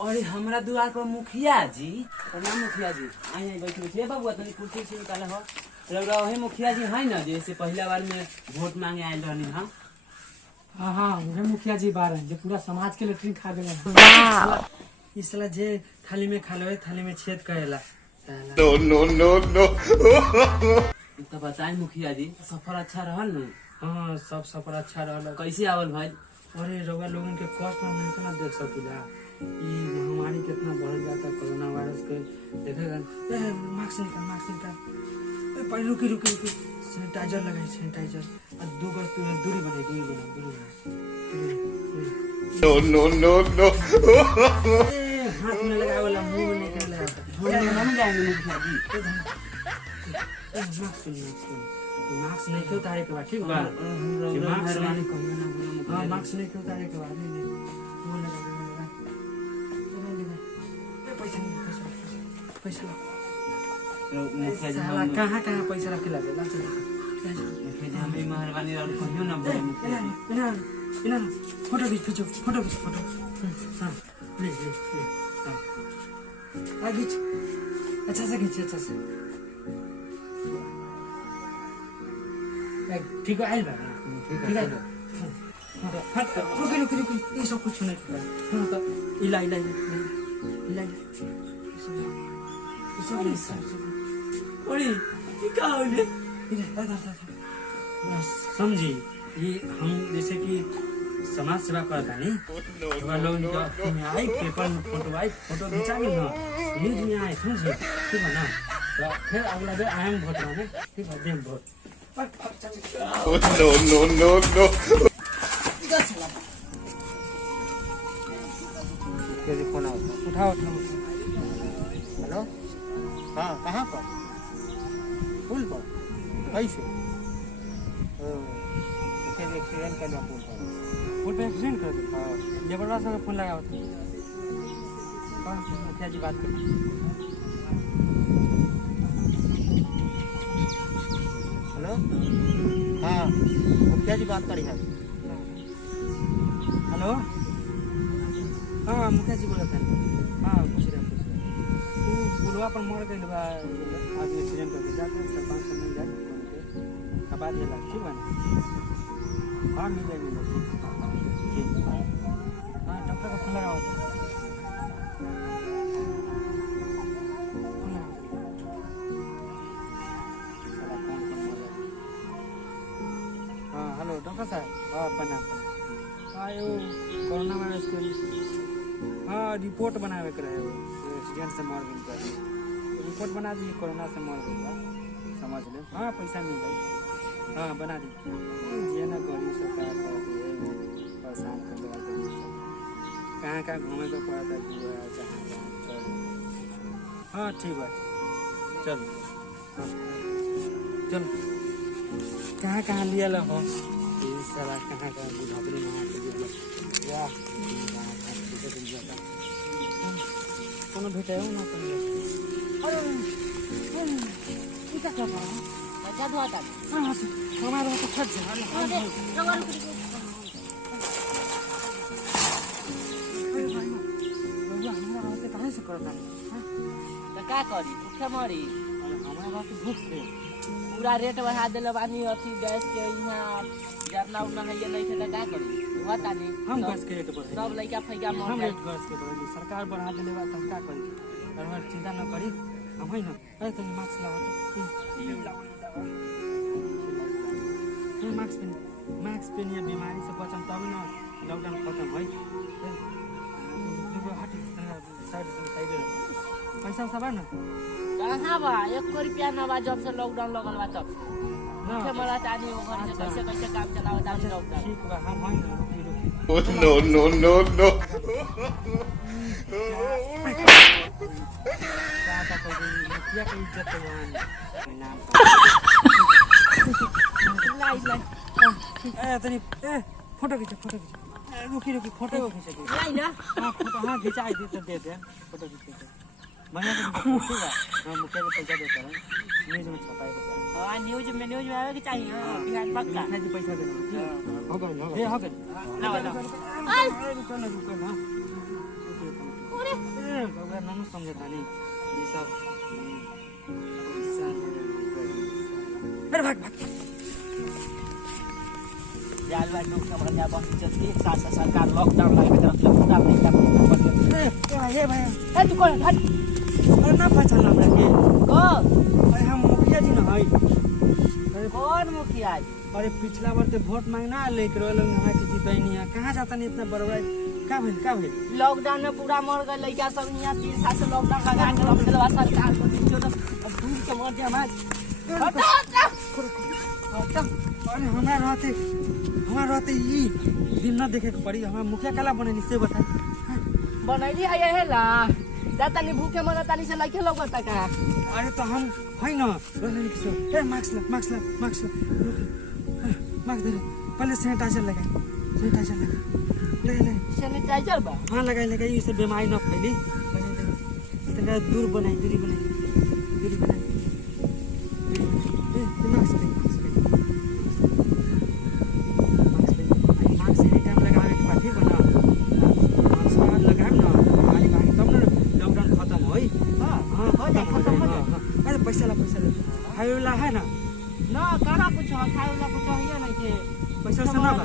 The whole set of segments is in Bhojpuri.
अरे हमरा दुआर पर मुखिया जी प्रणाम मुखिया जी आई बैठे छे बाबू तनी कुर्सी से निकाले हो लग रहा है मुखिया जी है ना जैसे पहला बार में वोट मांगे आयल रहनी हम। हाँ हाँ मुझे मुखिया जी बार है जो पूरा समाज के लेटरिन खा गए इस साला जे थाली में खा लो थाली में छेद करेला। नो नो नो नो तो बताई मुखिया जी सफर अच्छा रहल न? हाँ सब सफर अच्छा रहल। कैसे आवल भाई? अरे रउआ लोगन के कष्ट हम नहीं ना देख सकीला। ई महामारी कितना बढ़ जाता कोरोना वायरस के देखेगा। मास्क निकाल पहले रुकी सैनिटाइजर लगाई सैनिटाइजर और 2 गज दूरी बनाई नो नो नो नो हाथ में लगाए वाला मुंह में नहीं लगाया थोड़ा हम जाएंगे मुखिया जी। मास्क नहीं क्यों तारे के बाद ठीक बा मेहरबानी करियो ना बोलो हां मास्क नहीं क्यों तारे के बाद नहीं वो लगा पैसा मुखिया जी साला कहां पैसा रखे लगे ला चल मुखिया जी हमें मेहरबानी और कहियो ना बोलो मुखिया जी। इना फोटो खींचो फोटो हां ले हां आगे अच्छा से खींच अच्छा से ठीक है आइल बा ठीक है हट रुक ये सब कुछ नहीं हां तो इला ओरी की का होले समझी ये हम जैसे कि समाज सेवा करता नहीं लोग में आई पेपर में फोटो खिंचा भी ना न्यूज में आए समझे ठीक है ना तो फिर अगला बेर आए हम वोट मांगे ठीक है देम won't know no no no phone उठाओ हेलो हाँ कहाँ पर पुल पर कैसे एक्सीडेंट कर दिया पुल पे एक्सीडेंट कर दिया हाँ लेबर वाला फोन लगा होता हाँ मुखिया जी बात कर हेलो हाँ मुखिया जी बात करी है हेलो हाँ मुखिया जी बोला था हाँ खुश रहे तू पुलवा पर मर गई बा आज एक्सीडेंट कर दिया जाते सरपंच से मिल जाए खबर दिला ठीक है ना हाँ मिल जाएगी ठीक हाँ डॉक्टर का फोन लगा होता हाँ हेलो डॉक्टर साहब हाँ प्रणाम हाँ यो कोरोना वायरस के हाँ रिपोर्ट बनावे के रहे एक्सीडेंट से मर गई रिपोर्ट बना दीजिए कोरोना से मर गई समझ ले हाँ पैसा मिल जाए हाँ बना दीजिए ये ना गरीब सरकार परेशान कर देगा कहाँ घूमे को पड़ा था हाँ ठीक है चल हाँ चल कहाँ लिया लो हो सारा कहाँ बुढ़ापड़ी नहा कोनो भेटायो ना अरे क्या कर रहा है अच्छा धोता हां हमारा तो छट जा अरे जवान को हमरा हाथ कहां से करता है तो का करी भूखे मरी हमरा बात भूख पे पूरा रेट बढ़ा देले बानी अथी गैस के यहां जरना उना है ये नहीं थे तो का करी होता नहीं हम गैस के रेट बढ़े सब लइका फइका मर हम रेट गैस के बढ़े सरकार बढ़ा देले बा त का करी और चिंता न करी हम है ना अरे तुम मास्क लगाओ तो मास्क पहनिए बीमारी से बचम तब ना लॉकडाउन खत्म है हट साइड पैसा सब है ना कहां बा 1 रुपया ना बा जब से लॉकडाउन लगल बा तब से मरा चानी हो घर से कैसे काम चलावता है लॉकडाउन ठीक बा हम है ना नो नो नो नो मुखिया की इज्जत है नाम ए तनी ए फोटो खींच रुकी फोटो खींच नहीं ना हां फोटो हां खिंचाई दे फोटो खींच बढ़िया से ठीक है हां मुखिया को पैसा देता है न्यूज में छपाए के हां न्यूज में आवे के चाहिए बिहान पक्का मुखिया जी पैसा देना हो गए ए हो गए ना रुको ना बबुआ ननु समझता नहीं ये सब पैसा अरे भाग भाग यार भाई लोग सब जा बस चल एक साथ से सरकार लॉकडाउन लगा के तरफ लॉकडाउन नहीं जा ए भाई ए तू कौन हट अरे ना पहचान हमरा के को अरे हम मुखिया जी ना हई कौन मुखिया जी अरे पिछला बार ते वोट मांगना लेकर लोग यहाँ के जीतैनी है कहाँ जाता नहीं इतना बड़बड़ा का भेल लॉकडाउन में पूरा मर गए लड़का सब यहाँ 3 साल से लॉकडाउन लगा के रख देलवा सरकार को दीजियो तो अब दूर से मर जाए अरे हमारा रहते ई दिन न देखे के पड़ी हमारा मुखिया काला बने से बता बनैली है ये ला जाता नहीं भूखे मर तानी से लइके लोग बता का अरे तो हम है न रहने किसो ए मास्क दे मास्क दे पहले सैनिटाइजर लगा ले सैनिटाइजर बा हाँ लगा इससे बीमारी न फैली इतना दूरी बनाई मास्क एनी टाइम लगावे के बाद ठीक बना मास्क लगाएम न बीमारी भागी तब न लॉकडाउन खत्म होई हां खत्म हो जाए अरे पैसा ले खाए वाला है ना ना करा कुछ खाए वाला कुछ है नहीं के पैसा से ना बा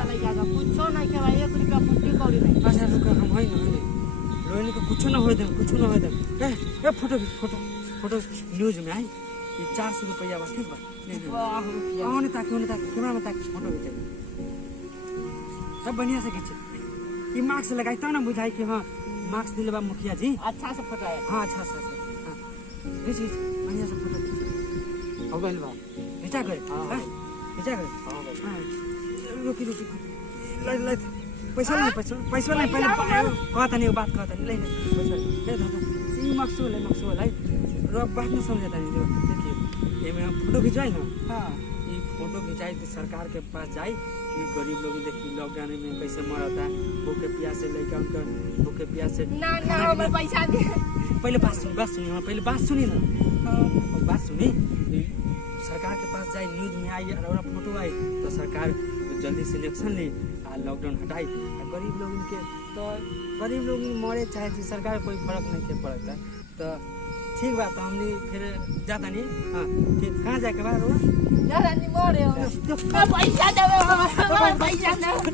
कुछ नहीं के भाई 1 रुपया पुट्टी कौड़ी नहीं अच्छा रुक हम है ना रोहिणी को कुछ ना होए दे ए फोटो न्यूज में आई ये 400 रुपया बा ठीक बा वाह रुपया ओने ताक कैमरा में ताक फोटो खींचे सब बढ़िया से खींचे ये मार्क्स लगाई तब ना बुझाई कि हाँ मार्क्स दिले बा मुखिया जी अच्छा से फोटो है हाँ अच्छा से हाँ खींच बढ़िया से फोटो खींच हो गइल बा खींचा गए हाँ। खींचा गए हो गइल हाँ रुकी ले पैसा नहीं पहले कहता नहीं बात कहता नहीं ले पैसा ले धो ये मकसूल है रो बात नहीं समझता नहीं देखिए ये में हम फोटो खिंचवाई ना हां ये फोटो खिंचाई तो सरकार के पास जाए कि गरीब लोग देखिए लॉकडाउन में कैसे मरता है भूखे प्यास से लड़का उनका भूखे प्यास से ना हमें पैसा दे पहले बात सुनी हम पहले बात सुनी ना बात सुनी सरकार के पास जाए न्यूज में आई और फोटो आई तो सरकार जल्दी से इलेक्शन ली आ लॉकडाउन हटाई गरीब लोग मरे चाहे सरकार कोई फर्क नहीं पड़ता तो ठीक बात हमने फिर जाता नहीं हाँ ठीक कहाँ जाके बाहर हुआ यार नहीं मरे पैसा दे पैसा दे